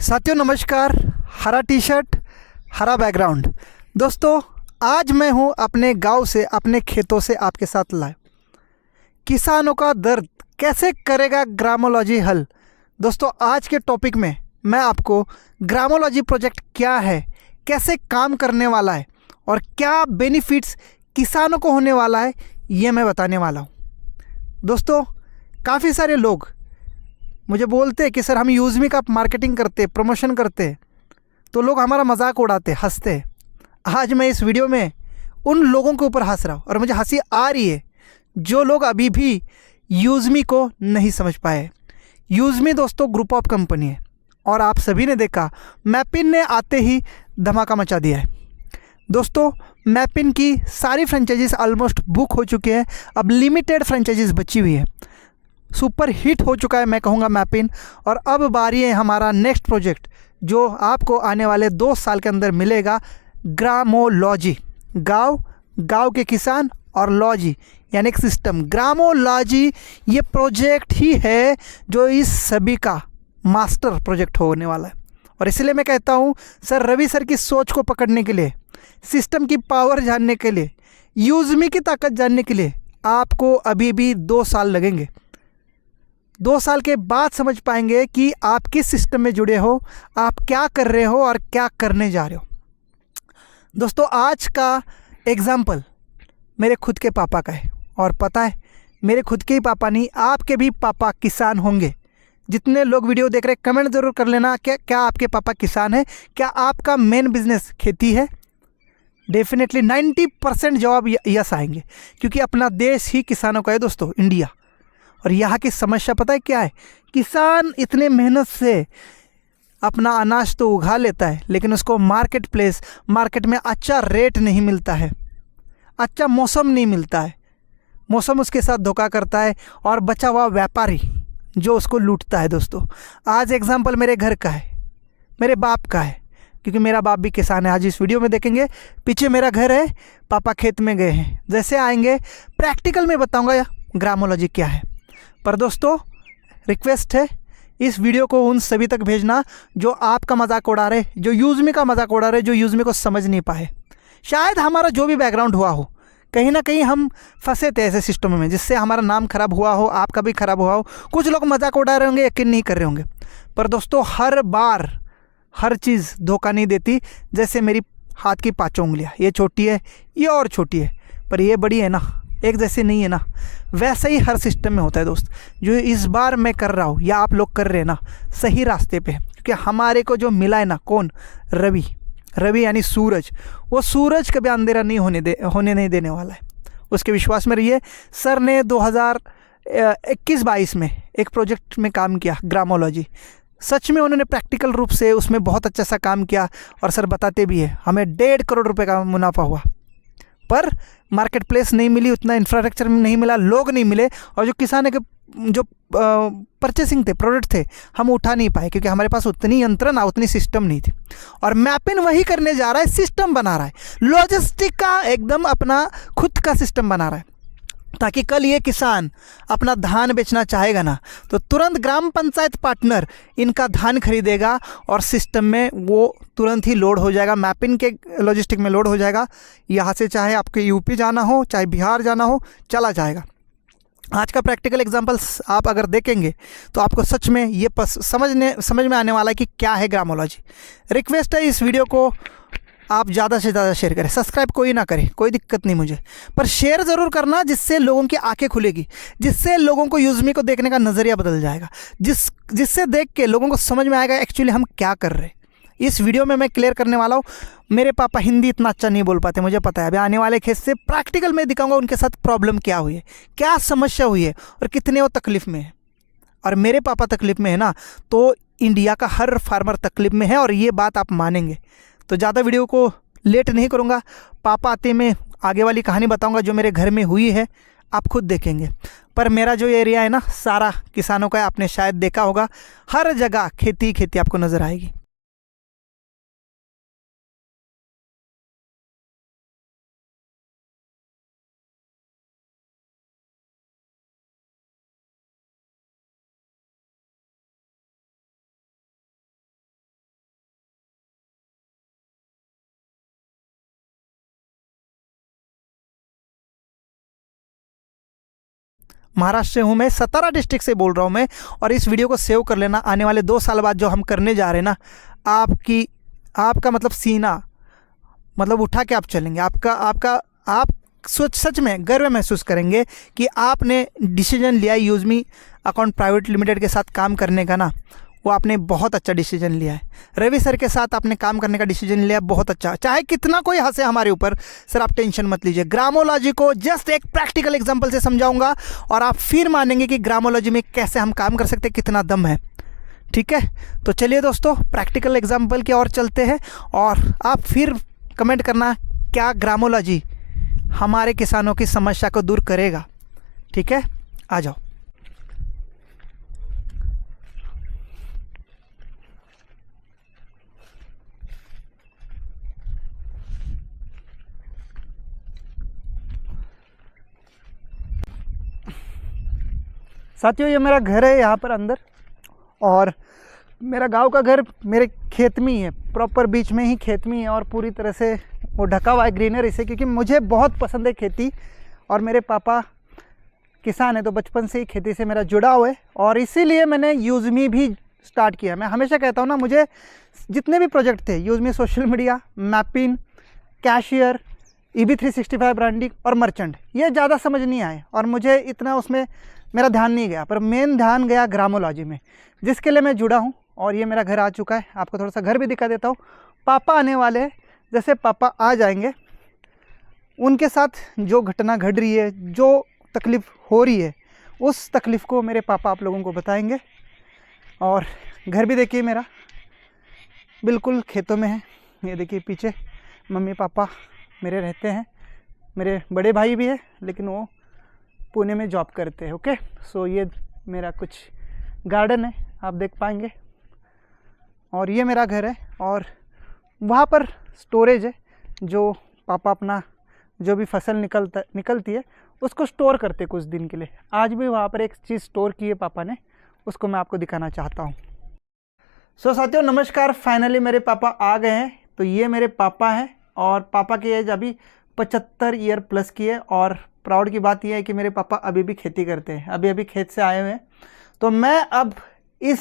साथियों नमस्कार। हरा टी शर्ट, हरा बैकग्राउंड। दोस्तों, आज मैं हूं अपने गांव से, अपने खेतों से आपके साथ लाइव। किसानों का दर्द कैसे करेगा ग्रामोलॉजी हल। दोस्तों, आज के टॉपिक में मैं आपको ग्रामोलॉजी प्रोजेक्ट क्या है, कैसे काम करने वाला है और क्या बेनिफिट्स किसानों को होने वाला है, ये मैं बताने वाला हूँ। दोस्तों, काफ़ी सारे लोग मुझे बोलते हैं कि सर हम यूज़मी का मार्केटिंग करते, प्रमोशन करते, तो लोग हमारा मजाक उड़ाते, हंसते। आज मैं इस वीडियो में उन लोगों के ऊपर हंस रहा हूँ और मुझे हंसी आ रही है जो लोग अभी भी यूज़मी को नहीं समझ पाए। यूज़मी दोस्तों ग्रुप ऑफ कंपनी है और आप सभी ने देखा मैपिन ने आते ही धमाका मचा दिया है। दोस्तों, मैपिन की सारी फ्रेंचाइजीज ऑलमोस्ट बुक हो चुके हैं, अब लिमिटेड फ्रेंचाइजीज बची हुई है। सुपर हिट हो चुका है मैं कहूँगा मैपिन, और अब बारी है हमारा नेक्स्ट प्रोजेक्ट जो आपको आने वाले 2 साल के अंदर मिलेगा, ग्रामोलॉजी। गांव के किसान और लॉजी यानी एक सिस्टम, ग्रामोलॉजी ये प्रोजेक्ट ही है जो इस सभी का मास्टर प्रोजेक्ट होने वाला है। और इसलिए मैं कहता हूँ सर, रवि सर की सोच को पकड़ने के लिए, सिस्टम की पावर जानने के लिए, यूज़मी की ताकत जानने के लिए आपको अभी भी 2 साल लगेंगे। 2 साल के बाद समझ पाएंगे कि आप किस सिस्टम में जुड़े हो, आप क्या कर रहे हो और क्या करने जा रहे हो। दोस्तों, आज का एग्जाम्पल मेरे खुद के पापा का है, और पता है मेरे खुद के ही पापा नहीं, आपके भी पापा किसान होंगे। जितने लोग वीडियो देख रहे हैं कमेंट ज़रूर कर लेना, क्या आपके पापा किसान है, क्या आपका मेन बिजनेस खेती है। डेफिनेटली 90% जवाब यस आएंगे, क्योंकि अपना देश ही किसानों का है दोस्तों, इंडिया। और यहाँ की समस्या पता है क्या है, किसान इतने मेहनत से अपना अनाज तो उगा लेता है, लेकिन उसको मार्केट में अच्छा रेट नहीं मिलता है, अच्छा मौसम नहीं मिलता है, मौसम उसके साथ धोखा करता है, और बचा हुआ व्यापारी जो उसको लूटता है। दोस्तों, आज एग्जाम्पल मेरे घर का है, मेरे बाप का है, क्योंकि मेरा बाप भी किसान है। आज इस वीडियो में देखेंगे, पीछे मेरा घर है, पापा खेत में गए हैं। जैसे आएंगे प्रैक्टिकल में बताऊँगा या ग्रामोलॉजी क्या है। पर दोस्तों, रिक्वेस्ट है, इस वीडियो को उन सभी तक भेजना जो आपका मजाक उड़ा रहे, जो यूज़मी का मजाक उड़ा रहे, जो यूज़मी को समझ नहीं पाए। शायद हमारा जो भी बैकग्राउंड हुआ हो, कहीं ना कहीं हम फंसे थे ऐसे सिस्टम में जिससे हमारा नाम खराब हुआ हो, आपका भी खराब हुआ हो। कुछ लोग मजाक उड़ा रहे होंगे, यकीन नहीं कर रहे होंगे। पर दोस्तों, हर बार हर चीज़ धोखा नहीं देती। जैसे मेरी हाथ की 5 उंगलियाँ, ये छोटी है, ये और छोटी है, पर ये बड़ी है ना, एक जैसी नहीं है ना। वैसे ही हर सिस्टम में होता है दोस्त। जो इस बार मैं कर रहा हूँ या आप लोग कर रहे हैं ना, सही रास्ते पे है। क्योंकि हमारे को जो मिला है ना, कौन, रवि यानी सूरज, वो सूरज कभी अंधेरा नहीं होने नहीं देने वाला है। उसके विश्वास में रहिए। सर ने 2021-22 में एक प्रोजेक्ट में काम किया, ग्रामोलॉजी। सच में उन्होंने प्रैक्टिकल रूप से उसमें बहुत अच्छा सा काम किया, और सर बताते भी है हमें 1.5 करोड़ रुपए का मुनाफा हुआ। पर मार्केट प्लेस नहीं मिली, उतना इंफ्रास्ट्रक्चर नहीं मिला, लोग नहीं मिले, और जो किसान के जो परचेसिंग थे, प्रोडक्ट थे, हम उठा नहीं पाए, क्योंकि हमारे पास उतनी यंत्र ना, उतनी सिस्टम नहीं थी। और मैपिन वही करने जा रहा है, सिस्टम बना रहा है, लॉजिस्टिक का एकदम अपना खुद का सिस्टम बना रहा है, ताकि कल ये किसान अपना धान बेचना चाहेगा ना, तो तुरंत ग्राम पंचायत पार्टनर इनका धान खरीदेगा और सिस्टम में वो तुरंत ही लोड हो जाएगा, मैपिन के लॉजिस्टिक में लोड हो जाएगा। यहाँ से चाहे आपके यूपी जाना हो, चाहे बिहार जाना हो, चला जाएगा। आज का प्रैक्टिकल एग्जांपल्स आप अगर देखेंगे तो आपको सच में ये समझ में आने वाला है कि क्या है ग्रामोलॉजी। रिक्वेस्ट है, इस वीडियो को आप ज़्यादा से ज़्यादा शेयर करें। सब्सक्राइब कोई ना करे, कोई दिक्कत नहीं मुझे, पर शेयर ज़रूर करना, जिससे लोगों की आंखें खुलेगी, जिससे लोगों को यूज़मी को देखने का नज़रिया बदल जाएगा, जिससे देख के लोगों को समझ में आएगा एक्चुअली हम क्या कर रहे हैं। इस वीडियो में मैं क्लियर करने वाला हूँ। मेरे पापा हिंदी इतना अच्छा नहीं बोल पाते, मुझे पता है। अभी आने वाले खेत से प्रैक्टिकल में दिखाऊंगा उनके साथ प्रॉब्लम क्या हुई है, क्या समस्या हुई है, और कितने वो तकलीफ में है। और मेरे पापा तकलीफ में है ना, तो इंडिया का हर फार्मर तकलीफ में है, और ये बात आप मानेंगे। तो ज़्यादा वीडियो को लेट नहीं करूँगा, पापा आते मैं आगे वाली कहानी बताऊँगा जो मेरे घर में हुई है, आप खुद देखेंगे। पर मेरा जो एरिया है ना, सारा किसानों का है, आपने शायद देखा होगा, हर जगह खेती आपको नज़र आएगी। महाराष्ट्र से हूँ मैं, सतारा डिस्ट्रिक्ट से बोल रहा हूँ मैं। और इस वीडियो को सेव कर लेना, आने वाले 2 साल बाद जो हम करने जा रहे हैं ना, आपका मतलब सीना मतलब उठा के आप चलेंगे। आप सच में गर्व महसूस करेंगे कि आपने डिसीजन लिया है यूज़मी अकाउंट प्राइवेट लिमिटेड के साथ काम करने का ना, वो आपने बहुत अच्छा डिसीजन लिया है। रवि सर के साथ आपने काम करने का डिसीजन लिया, बहुत अच्छा। चाहे कितना कोई हंसे हमारे ऊपर, सर आप टेंशन मत लीजिए। ग्रामोलॉजी को जस्ट एक प्रैक्टिकल एग्जांपल से समझाऊंगा और आप फिर मानेंगे कि ग्रामोलॉजी में कैसे हम काम कर सकते हैं, कितना दम है। ठीक है, तो चलिए दोस्तों प्रैक्टिकल एग्जाम्पल की ओर चलते हैं और आप फिर कमेंट करना क्या ग्रामोलॉजी हमारे किसानों की समस्या को दूर करेगा। ठीक है, आ जाओ। साथियों ये मेरा घर है यहाँ पर अंदर, और मेरा गांव का घर मेरे खेत में ही है, प्रॉपर बीच में ही खेत में ही है और पूरी तरह से वो ढका हुआ है ग्रीनरी से, क्योंकि मुझे बहुत पसंद है खेती और मेरे पापा किसान है, तो बचपन से ही खेती से मेरा जुड़ा हुआ है और इसीलिए मैंने यूज़मी भी स्टार्ट किया। मैं हमेशा कहता हूँ ना, मुझे जितने भी प्रोजेक्ट थे यूज़मी सोशल मीडिया, मैपिन, कैशियर, EB365 ब्रांडिंग और मर्चेंट, ये ज़्यादा समझ नहीं आए और मुझे इतना उसमें मेरा ध्यान नहीं गया, पर मेन ध्यान गया ग्रामोलॉजी में, जिसके लिए मैं जुड़ा हूँ। और ये मेरा घर आ चुका है, आपको थोड़ा सा घर भी दिखा देता हूँ। पापा आने वाले हैं, जैसे पापा आ जाएंगे उनके साथ जो घटना घट रही है, जो तकलीफ़ हो रही है, उस तकलीफ़ को मेरे पापा आप लोगों को बताएंगे। और घर भी देखिए मेरा बिल्कुल खेतों में है, ये देखिए पीछे मम्मी पापा मेरे रहते हैं। मेरे बड़े भाई भी है लेकिन वो पुणे में जॉब करते हैं। ओके, सो ये मेरा कुछ गार्डन है, आप देख पाएंगे, और ये मेरा घर है और वहाँ पर स्टोरेज है, जो पापा अपना जो भी फसल निकलती है उसको स्टोर करते कुछ दिन के लिए। आज भी वहाँ पर एक चीज़ स्टोर की है पापा ने, उसको मैं आपको दिखाना चाहता हूँ। सो साथियों नमस्कार, फाइनली मेरे पापा आ गए हैं। तो ये मेरे पापा हैं और पापा की एज अभी 75 ईयर प्लस की है और प्राउड की बात यह है कि मेरे पापा अभी भी खेती करते हैं, अभी खेत से आए हुए हैं। तो मैं अब इस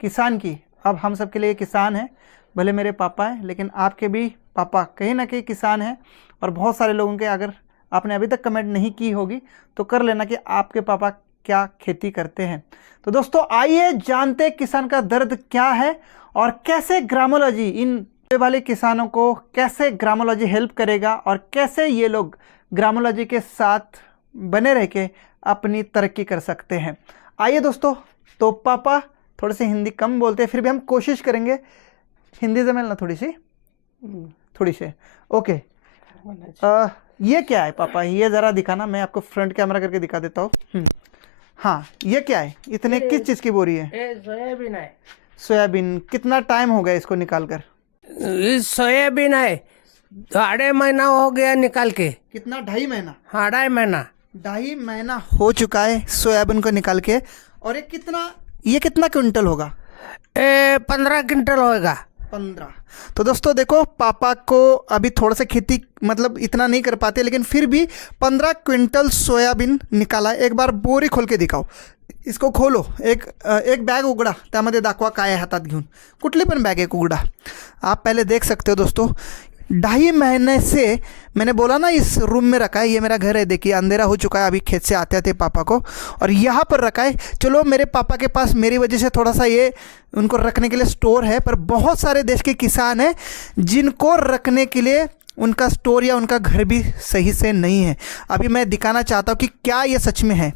किसान की, अब हम सब के लिए किसान हैं, भले मेरे पापा हैं लेकिन आपके भी पापा कहीं ना कहीं किसान हैं। और बहुत सारे लोगों के, अगर आपने अभी तक कमेंट नहीं की होगी तो कर लेना कि आपके पापा क्या खेती करते हैं। तो दोस्तों आइए जानते किसान का दर्द क्या है और कैसे ग्रामोलॉजी इन वाले किसानों को कैसे ग्रामोलॉजी हेल्प करेगा और कैसे ये लोग ग्रामोलॉजी के साथ बने रह के अपनी तरक्की कर सकते हैं। आइए दोस्तों, तो पापा थोड़े से हिंदी कम बोलते हैं, फिर भी हम कोशिश करेंगे हिंदी जमेल ना थोड़ी सी। ओके, ये क्या है पापा, ये ज़रा दिखाना, मैं आपको फ्रंट कैमरा करके दिखा देता हूँ। हाँ, ये क्या है, इतने किस चीज़ की बोरी है? सोयाबीन है। सोयाबीन। कितना टाइम हो गया इसको निकाल कर? सोयाबीन है, 2.5 महीना हो गया निकाल के। कितना? 2.5 महीना? हाँ, 2.5 महीना। 2.5 महीना हो चुका है सोयाबीन को निकाल के। और ये कितना क्विंटल होगा? 15 क्विंटल होगा। 15। तो दोस्तों देखो, पापा को अभी थोड़ा सा खेती मतलब इतना नहीं कर पाते, लेकिन फिर भी 15 क्विंटल सोयाबीन निकाला। एक बार बोरी खोल के दिखाओ, इसको खोलो, एक बॅग उघडा, त्यामध्ये दाखवा काय आहे हातात घेऊन, कुठली पण बॅग एक उघडा। आप पहले देख सकते हो दोस्तों, 2.5 महीने से मैंने बोला ना इस रूम में रखा है। ये मेरा घर है, देखिए अंधेरा हो चुका है, अभी खेत से आते पापा को, और यहाँ पर रखा है। चलो मेरे पापा के पास मेरी वजह से थोड़ा सा ये उनको रखने के लिए स्टोर है, पर बहुत सारे देश के किसान हैं जिनको रखने के लिए उनका स्टोर या उनका घर भी सही से नहीं है। अभी मैं दिखाना चाहता हूँ कि क्या ये सच में है।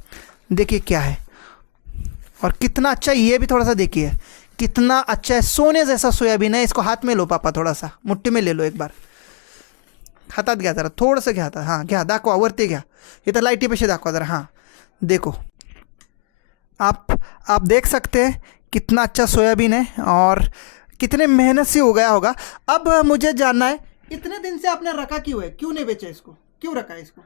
देखिए क्या है और कितना अच्छा, ये भी थोड़ा सा देखिए कितना अच्छा है, सोने जैसा सोयाबीन है। इसको हाथ में लो पापा, थोड़ा सा मुट्ठी में ले लो एक बार, हातात घ्या जरा, थोडंसं घ्या आता, हां घ्या, दाखवा वरती घ्या, इथं लाईटीपेक्षा दाखवा जरा, हां देखो आप देख सकते हैं कितना अच्छा सोयाबीन है और कितने मेहनत से हो गया होगा। अब मुझे जानना है, इतने दिन से आपने रखा क्यों है, क्यों नहीं बेचा इसको, क्यों रखा है इसको?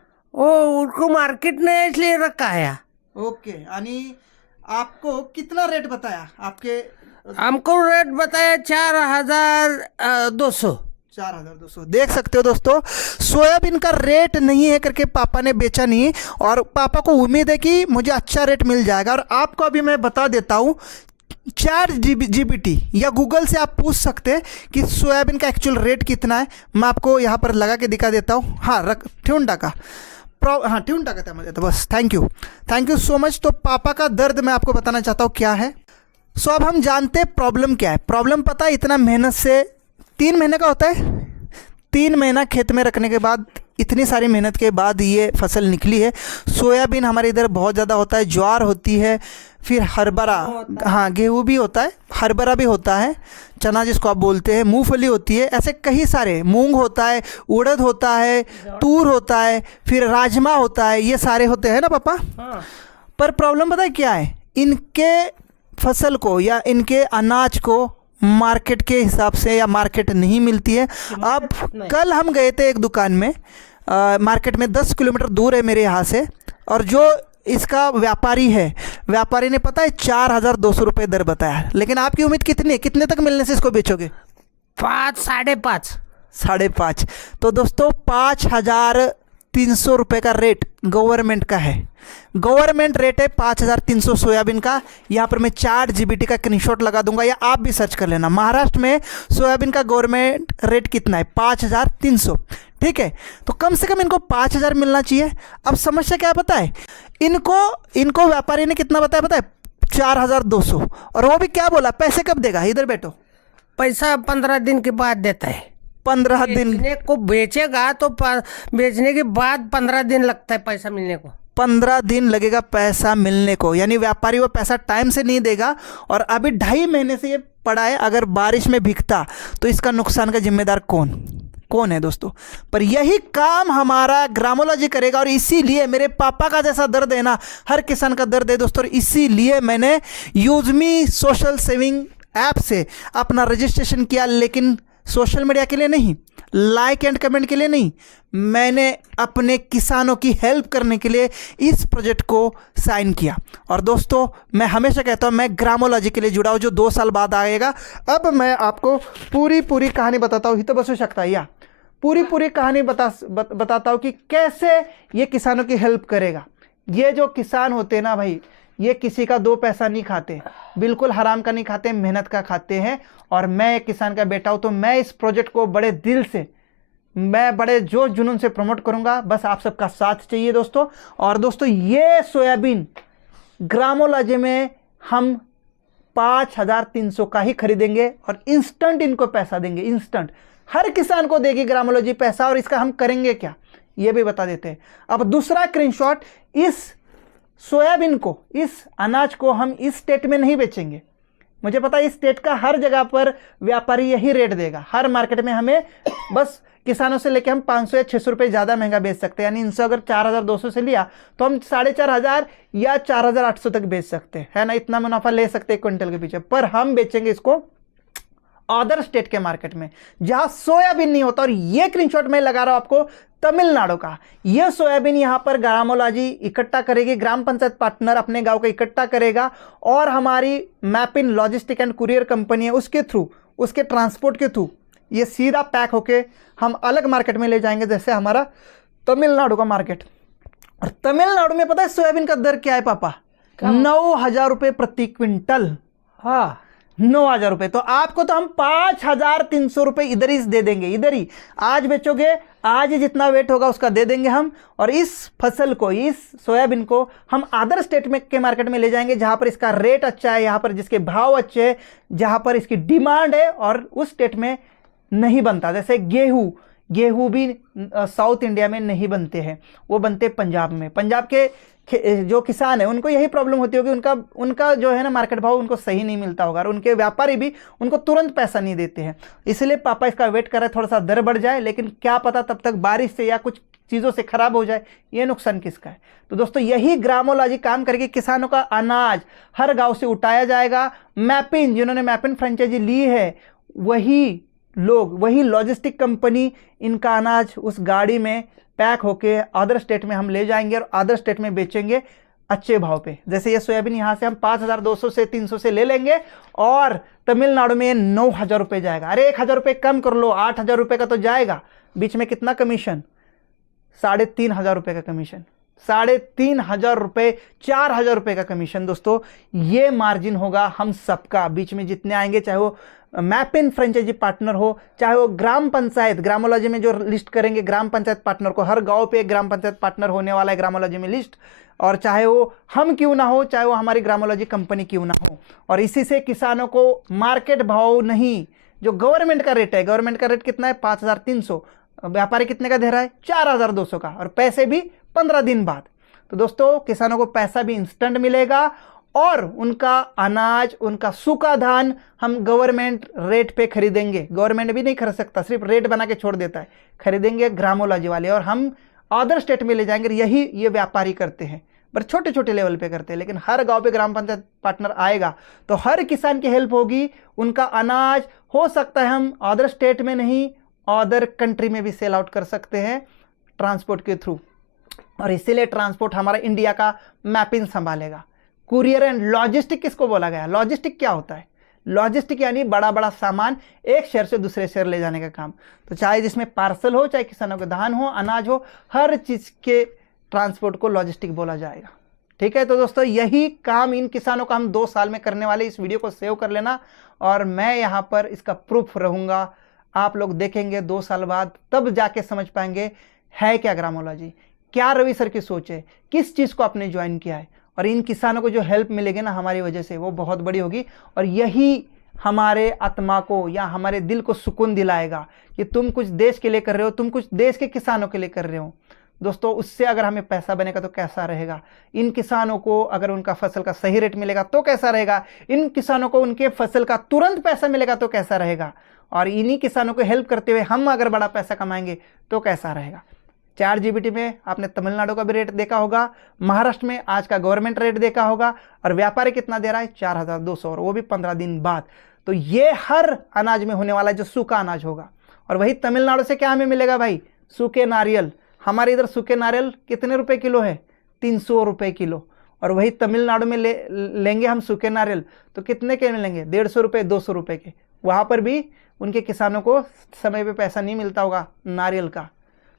उनको मार्केट ने इसलिए रखा है। ओके, यानी आपको कितना रेट बताया? आपके हमको रेट बताया 4,200। 4,200 देख सकते हो दोस्तों, सोयाबीन का रेट नहीं है करके पापा ने बेचा नहीं, और पापा को उम्मीद है कि मुझे अच्छा रेट मिल जाएगा। और आपको अभी मैं बता देता हूँ, ChatGPT या गूगल से आप पूछ सकते हैं कि सोयाबीन का एक्चुअल रेट कितना है। मैं आपको यहाँ पर लगा के दिखा देता हूँ। हाँ, ठेवून टाका, हाँ ठेवून टाका था मुझे तो, बस थैंक यू सो मच। तो पापा का दर्द मैं आपको बताना चाहता हूँ क्या है। सो अब हम जानते हैं प्रॉब्लम क्या है। प्रॉब्लम पता है, इतना मेहनत से 3 महीने का होता है, 3 महीना खेत में रखने के बाद, इतनी सारी मेहनत के बाद ये फसल निकली है। सोयाबीन हमारे इधर बहुत ज़्यादा होता है, ज्वार होती है, फिर हरबरा, हाँ गेहूँ भी होता है, हरबरा भी होता है, चना जिसको आप बोलते हैं, मूंगफली होती है, ऐसे कई सारे, मूंग होता है, उड़द होता है, तूर होता है, फिर राजमा होता है, ये सारे होते हैं ना पापा। हाँ। पर प्रॉब्लम पता है क्या है, इनके फसल को या इनके अनाज को मार्केट के हिसाब से या मार्केट नहीं मिलती है। अब कल हम गए थे एक दुकान में, मार्केट में 10 किलोमीटर दूर है मेरे यहाँ से, और जो इसका व्यापारी है, व्यापारी ने पता है 4,200 रुपये दर बताया। लेकिन आपकी उम्मीद कितनी है, कितने तक मिलने से इसको बेचोगे? 5, 5.5। 5.5। तो दोस्तों 5,300 रुपये का रेट गवर्नमेंट का है, गवर्नमेंट रेट है 5,300 सोयाबीन का। यहाँ पर मैं ChatGPT का स्क्रीनशॉट लगा दूंगा, या आप भी सर्च कर लेना। महाराष्ट्र में सोयाबीन का गवर्नमेंट रेट कितना है? 5,300। ठीक है, तो कम से कम इनको 5,000 मिलना चाहिए। अब समस्या क्या है पता है, इनको व्यापारी ने कितना बताया पता है? 4,200। और वो भी क्या बोला, पैसे कब देगा? इधर बैठो। पैसा 15 दिन के बाद देता है। 15 दिन बेचने को बेचेगा तो बेचने के बाद 15 दिन लगता है पैसा मिलने को। 15 दिन लगेगा पैसा मिलने को, यानी व्यापारी वो पैसा टाइम से नहीं देगा। और अभी 2.5 महीने से ये पड़ा है, अगर बारिश में भीगता तो इसका नुकसान का जिम्मेदार कौन है दोस्तों? पर यही काम हमारा ग्रामोलॉजी करेगा, और इसीलिए मेरे पापा का जैसा दर्द है ना, हर किसान का दर्द है दोस्तों। इसीलिए मैंने यूजमी सोशल सेविंग ऐप से अपना रजिस्ट्रेशन किया, लेकिन सोशल मीडिया के लिए नहीं, लाइक एंड कमेंट के लिए नहीं, मैंने अपने किसानों की हेल्प करने के लिए इस प्रोजेक्ट को साइन किया। और दोस्तों मैं हमेशा कहता हूँ, मैं ग्रामोलॉजी के लिए जुड़ा हूँ, जो 2 साल बाद आएगा। अब मैं आपको पूरी कहानी बताता हूँ, हित बसू शकता या पूरी कहानी बताता हूँ कि कैसे ये किसानों की हेल्प करेगा। ये जो किसान होते हैं ना भाई, ये किसी का 2 पैसा नहीं खाते, बिल्कुल हराम का नहीं खाते, मेहनत का खाते हैं। और मैं एक किसान का बेटा हूं, तो मैं इस प्रोजेक्ट को बड़े दिल से, मैं बड़े जोश जुनून से प्रमोट करूंगा। बस आप सबका साथ चाहिए दोस्तों। और दोस्तों ये सोयाबीन ग्रामोलॉजी में हम 5,300 का ही खरीदेंगे, और इंस्टेंट इनको पैसा देंगे, इंस्टेंट हर किसान को देगी ग्रामोलॉजी पैसा। और इसका हम करेंगे क्या, ये भी बता देते हैं। अब दूसरा स्क्रीनशॉट, इस सोयाबीन को, इस अनाज को हम इस स्टेट में नहीं बेचेंगे। मुझे पता है इस स्टेट का हर जगह पर व्यापारी यही रेट देगा, हर मार्केट में हमें बस किसानों से लेके हम 500 या 600 रुपये ज़्यादा महंगा बेच सकते हैं। यानी इनसे अगर 4,200 से लिया तो हम 4,500 या 4,800 तक बेच सकते हैं, है ना। इतना मुनाफा ले सकते हैं क्विंटल के पीछे। पर हम बेचेंगे इसको अदर स्टेट के मार्केट में, जहां सोयाबीन नहीं होता। और ये स्क्रीनशॉट मैं लगा रहा हूं आपको तमिलनाडु का। यह सोयाबीन यहां पर ग्रामोलॉजी इकट्ठा करेगी, ग्राम पंचायत पार्टनर अपने गांव का इकट्ठा करेगा, और हमारी मैपिन लॉजिस्टिक एंड कुरियर कंपनी है, उसके थ्रू, उसके ट्रांसपोर्ट के थ्रू ये सीधा पैक होके हम अलग मार्केट में ले जाएंगे, जैसे हमारा तमिलनाडु का मार्केट। और तमिलनाडु में पता है सोयाबीन का दर क्या है पापा? 9,000 रुपये प्रति क्विंटल। हाँ, 9,000 रुपये। तो आपको तो हम 5,300 रुपये इधर ही दे देंगे, इधर ही आज बेचोगे, आज ही जितना वेट होगा उसका दे देंगे हम। और इस फसल को, इस सोयाबीन को हम अदर स्टेट में के मार्केट में ले जाएंगे, जहां पर इसका रेट अच्छा है, यहां पर जिसके भाव अच्छे हैं, जहां पर इसकी डिमांड है, और उस स्टेट में नहीं बनता। जैसे गेहूं भी साउथ इंडिया में नहीं बनते हैं, वो बनते पंजाब में। पंजाब के जो किसान है उनको यही प्रॉब्लम होती होगी, उनका जो है ना मार्केट भाव उनको सही नहीं मिलता होगा, और उनके व्यापारी भी उनको तुरंत पैसा नहीं देते हैं। इसलिए पापा इसका वेट कर रहे हैं, थोड़ा सा दर बढ़ जाए, लेकिन क्या पता तब तक बारिश से या कुछ चीज़ों से खराब हो जाए, ये नुकसान किसका है। तो दोस्तों यही ग्रामोलॉजी काम करके किसानों का अनाज हर गाँव से उठाया जाएगा। मैपिन, जिन्होंने मैपिन फ्रेंचाइजी ली है, वही लोग, वही लॉजिस्टिक कंपनी इनका अनाज उस गाड़ी में पैक होके अदर स्टेट में हम ले जाएंगे, और अदर स्टेट में बेचेंगे अच्छे भाव पे। जैसे ये सोयाबीन यहाँ से हम 5,200 से 300 से ले लेंगे और तमिलनाडु में 9,000 रुपये जाएगा। अरे 1,000 रुपये कम कर लो, 8,000 रुपये का तो जाएगा। बीच में कितना कमीशन? 3,500 रुपये का कमीशन, 3,500 रुपये, 4,000 रुपये का कमीशन। दोस्तों ये मार्जिन होगा हम सबका, बीच में जितने आएंगे, चाहे वो मैप इन फ्रेंचाइजी पार्टनर हो, चाहे वो ग्राम पंचायत, ग्रामोलॉजी में जो लिस्ट करेंगे ग्राम पंचायत पार्टनर को, हर गांव पे एक ग्राम पंचायत पार्टनर होने वाला है ग्रामोलॉजी में लिस्ट, और चाहे वो हम क्यों ना हो, चाहे वो हमारी ग्रामोलॉजी कंपनी क्यों ना हो। और इसी से किसानों को मार्केट भाव नहीं, जो गवर्नमेंट का रेट है, गवर्नमेंट का रेट कितना है? 5,300, व्यापारी कितने का दे रहा है? 4,200 का, और पैसे भी 15 दिन बाद। तो दोस्तों किसानों को पैसा भी इंस्टेंट मिलेगा और उनका अनाज, उनका सूखा धान हम गवर्नमेंट रेट पे खरीदेंगे। गवर्नमेंट भी नहीं खरीद सकता, सिर्फ रेट बना के छोड़ देता है, खरीदेंगे ग्रामोलॉजी वाले, और हम अदर स्टेट में ले जाएंगे। यही ये व्यापारी करते हैं, पर छोटे छोटे लेवल पे करते हैं। लेकिन हर गांव पे ग्राम पंचायत पार्टनर आएगा तो हर किसान की हेल्प होगी। उनका अनाज हो सकता है हम अदर स्टेट में नहीं, अदर कंट्री में भी सेल आउट कर सकते हैं ट्रांसपोर्ट के थ्रू, और इसीलिए ट्रांसपोर्ट हमारा इंडिया का मैपिंग संभालेगा। कुरियर एंड लॉजिस्टिक किसको बोला गया? लॉजिस्टिक क्या होता है? लॉजिस्टिक यानी बड़ा बड़ा सामान एक शहर से दूसरे शहर ले जाने का काम। तो चाहे जिसमें पार्सल हो, चाहे किसानों के धान हो, अनाज हो, हर चीज के ट्रांसपोर्ट को लॉजिस्टिक बोला जाएगा। ठीक है, तो दोस्तों यही काम इन किसानों का हम 2 साल में करने वाले। इस वीडियो को सेव कर लेना और मैं यहाँ पर इसका प्रूफ रहूंगा। आप लोग देखेंगे 2 साल बाद, तब जाके समझ पाएंगे है क्या ग्रामोलॉजी, क्या रवि सर की सोच है, किस चीज को आपने ज्वाइन किया है। और इन किसानों को जो हेल्प मिलेगी ना हमारी वजह से, वो बहुत बड़ी होगी। और यही हमारे आत्मा को या हमारे दिल को सुकून दिलाएगा कि तुम कुछ देश के लिए कर रहे हो, तुम कुछ देश के किसानों के लिए कर रहे हो। दोस्तों उससे अगर हमें पैसा बनेगा तो कैसा रहेगा, इन किसानों को अगर उनका फसल का सही रेट मिलेगा तो कैसा रहेगा, इन किसानों को उनके फसल का तुरंत पैसा मिलेगा तो कैसा रहेगा, और इन्हीं किसानों को हेल्प करते हुए हम अगर बड़ा पैसा कमाएंगे तो कैसा रहेगा। 4 GBT में आपने तमिलनाडु का भी रेट देखा होगा, महाराष्ट्र में आज का गवर्नमेंट रेट देखा होगा, और व्यापारी कितना दे रहा है? 4,200, और वो भी 15 दिन बाद। तो ये हर अनाज में होने वाला है जो सूखा अनाज होगा। और वही तमिलनाडु से क्या हमें मिलेगा भाई? सूखे नारियल। हमारे इधर सूखे नारियल कितने रुपए किलो है? 300 रुपए किलो। और वही तमिलनाडु में लेंगे हम सूखे नारियल तो कितने के मिलेंगे? 150 रुपये, 200 रुपये के। वहाँ पर भी उनके किसानों को समय पे पैसा नहीं मिलता होगा नारियल का।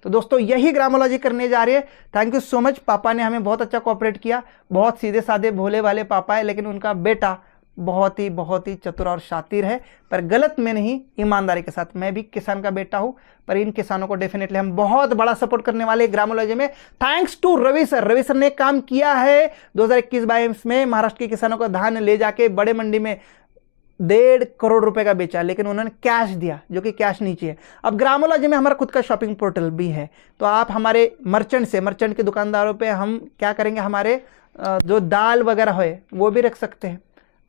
तो दोस्तों यही ग्रामोलॉजी करने जा रही है। Thank you so much. पापा ने हमें बहुत अच्छा कोऑपरेट किया। बहुत सीधे साधे भोले वाले पापा है, लेकिन उनका बेटा बहुत ही चतुर और शातिर है, पर गलत में नहीं, ईमानदारी के साथ। मैं भी किसान का बेटा हूं, पर इन किसानों को डेफिनेटली हम बहुत बड़ा सपोर्ट करने वाले ग्रामोलॉजी में। Thanks to Ravi sir. Ravi sir ने काम किया है 2021-22 में। महाराष्ट्र के किसानों का धान ले जाके बड़े मंडी में 1.5 करोड़ रुपए का बेचा, लेकिन उन्होंने कैश दिया, जो कि कैश नहीं चाहिए। अब ग्रामोलॉजी में हमारा खुद का शॉपिंग पोर्टल भी है, तो आप हमारे मर्चेंट के दुकानदारों पे हम क्या करेंगे, हमारे जो दाल वगैरह है वो भी रख सकते हैं,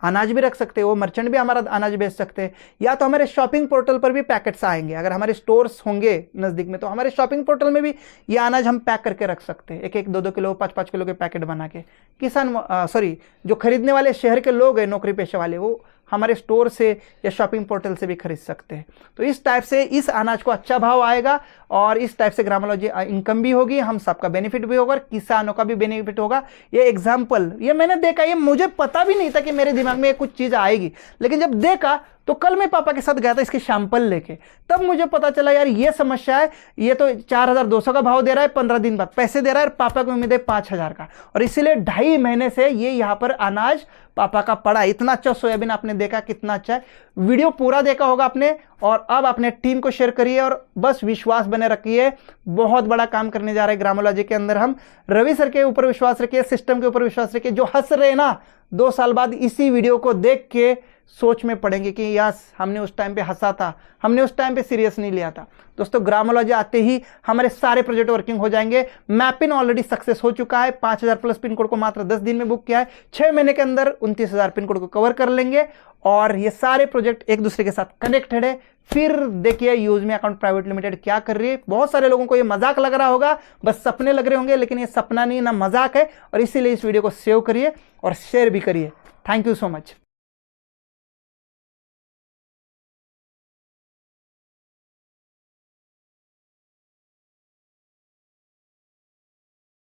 अनाज भी रख सकते हैं, वो मर्चेंट भी हमारा अनाज बेच सकते हैं। या तो हमारे शॉपिंग पोर्टल पर भी पैकेट्स आएंगे। अगर हमारे स्टोर्स होंगे नज़दीक में तो हमारे शॉपिंग पोर्टल में भी ये अनाज हम पैक करके रख सकते हैं, 1-1, 2-2 किलो, 5-5 किलो के पैकेट बना के। जो खरीदने वाले शहर के लोग हैं, नौकरी पेशे वाले, वो हमारे स्टोर से या शॉपिंग पोर्टल से भी खरीद सकते हैं। तो इस टाइप से इस अनाज को अच्छा भाव आएगा और इस टाइप से ग्रामोलॉजी इनकम भी होगी, हम सबका बेनिफिट भी होगा और किसानों का भी बेनिफिट होगा। ये एग्जाम्पल ये मैंने देखा, ये मुझे पता भी नहीं था कि मेरे दिमाग में कुछ चीज़ आएगी, लेकिन जब देखा तो कल मैं पापा के साथ गया था इसके सैंपल लेके, तब मुझे पता चला यार ये समस्या है। ये तो 4,200 का भाव दे रहा है, 15 दिन बाद पैसे दे रहा है, और पापा को उम्मीद है 5,000 का, और इसीलिए 2.5 महीने से ये यहाँ पर अनाज पापा का पड़ा। इतना अच्छा सोयाबीन आपने देखा, कितना अच्छा है। वीडियो पूरा देखा होगा आपने, और अब अपने टीम को शेयर करिए और बस विश्वास बने रखिए। बहुत बड़ा काम करने जा रहे हैं ग्रामोलॉजी के अंदर हम। रवि सर के ऊपर विश्वास रखिए, सिस्टम के ऊपर विश्वास रखिए। जो हंस रहे ना 2 साल बाद इसी वीडियो को देख के सोच में पड़ेंगे कि यस हमने उस टाइम पे हंसा था, हमने उस टाइम पे सीरियस नहीं लिया था। दोस्तों ग्रामोलॉजी आते ही हमारे सारे प्रोजेक्ट वर्किंग हो जाएंगे। मैपिन ऑलरेडी सक्सेस हो चुका है, 5,000 प्लस पिन कोड को मात्र 10 दिन में बुक किया है। 6 महीने के अंदर 29,000 पिन कोड को कवर कर लेंगे, और ये सारे प्रोजेक्ट एक दूसरे के साथ कनेक्टेड है। फिर देखिए यूज में अकाउंट प्राइवेट लिमिटेड क्या कर रही है। बहुत सारे लोगों को ये मजाक लग रहा होगा, बस सपने लग रहे होंगे, लेकिन ये सपना नहीं ना मजाक है, और इसीलिए इस वीडियो को सेव करिए और शेयर भी करिए। Thank you so much.